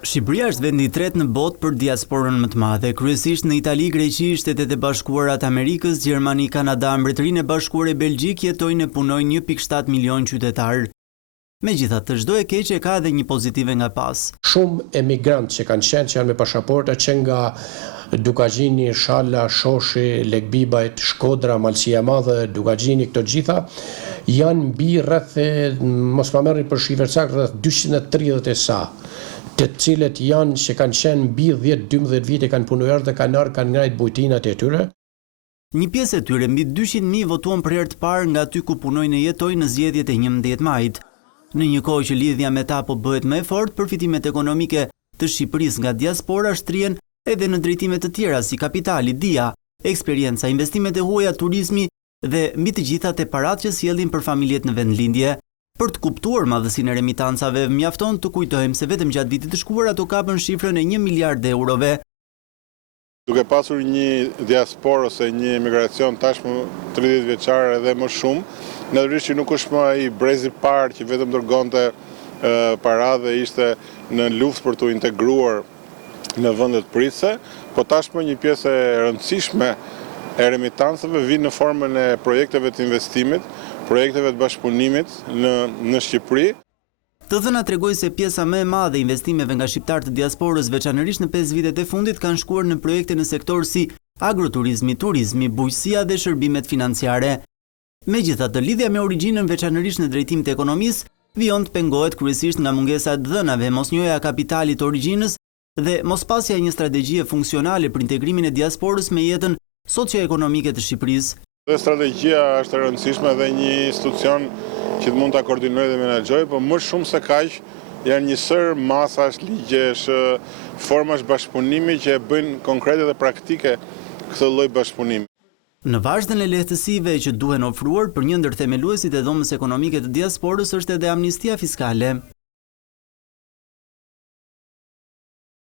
Shqipëria është vendi i tretë në botë për diasporën më të madhe, kryesisht në Itali, Greqi, Shtetet e Bashkuara të Amerikës, Gjermani, Kanada, Mbretërinë e Bashkuar e Belgjik jetojnë e punojnë 1.7 milion qytetarë. Megjithatë, çdo e keqe ka edhe një pozitive nga pas. Shumë emigrantë që kanë qenë, që janë me pasaporta që nga Dukagjini, Shalla, Shoshi, Lekbibajt, Shkodra, Malësia Madhe, Dukagjini, këto gjitha, janë mbi rreth, mos ma merrni për shifër saktë, rreth 230 e sa, të cilët janë që kanë qenë mbi 10-12 vite, kanë punuar dhe kanë ngrajt bujtinat e tyre. Një pjesë e tyre, mbi 200.000 votuan për herë të parë nga aty ku punojnë e jetojnë në zgjedhjet e 11 majit. Në një kohë që lidhja me ta po bëhet më e fortë, përfitimet ekonomike të Shqipërisë nga diaspora shtrihen edhe në drejtime të tjera si kapitali, dia, eksperjenca, investimet e huaja, turizmi dhe mbi të gjitha te paratë që sjellin për familjet në vendlindje. Për të kuptuar madhësinë e remitancave, mjafton të kujtojmë se vetëm gjatë vitit të shkuar ato kapën shifrën e 1 miliard eurove. Duke pasur një diasporë ose një emigracion tashmë 30 vjeçar edhe më shumë, natyrisht që nuk është më ai brezi parë që vetëm dërgonte para dhe ishte në luftë për të integruar në vendet pritëse, po tashmë një pjesë e rëndësishme e remitancave vijnë në formën e projekteve të investimit, projekteve të bashkëpunimit në Shqipëri. Të dhëna tregoj se pjesa më e madhe e investimeve nga shqiptarët të diasporës, veçanërisht në 5 vitet e fundit, kanë shkuar në projekte në sektor si agroturizmi, turizmi, bujqësia dhe shërbimet financiare. Megjithatë, lidhja me origjinën veçanërisht në drejtim të ekonomisë vijon të pengohet kryesisht nga mungesa e dhënave, mosnjohja e kapitalit të origjinës dhe mospasja e një strategjie funksionale për integrimin e diasporës me jetën socio-ekonomike të Shqipërisë. Dhe strategjia është e rëndësishme dhe një institucion që të mund të koordinojë dhe menaxhojë, por më shumë se kaq janë një sër masash, ligjesh, formash bashkëpunimi që e bëjnë konkrete dhe praktike këtë lloj bashkëpunimi. Në vazhdën e lehtësive që duhen ofruar për një ndër themeluesit e dhomës ekonomike të diasporës është edhe amnistia fiskale.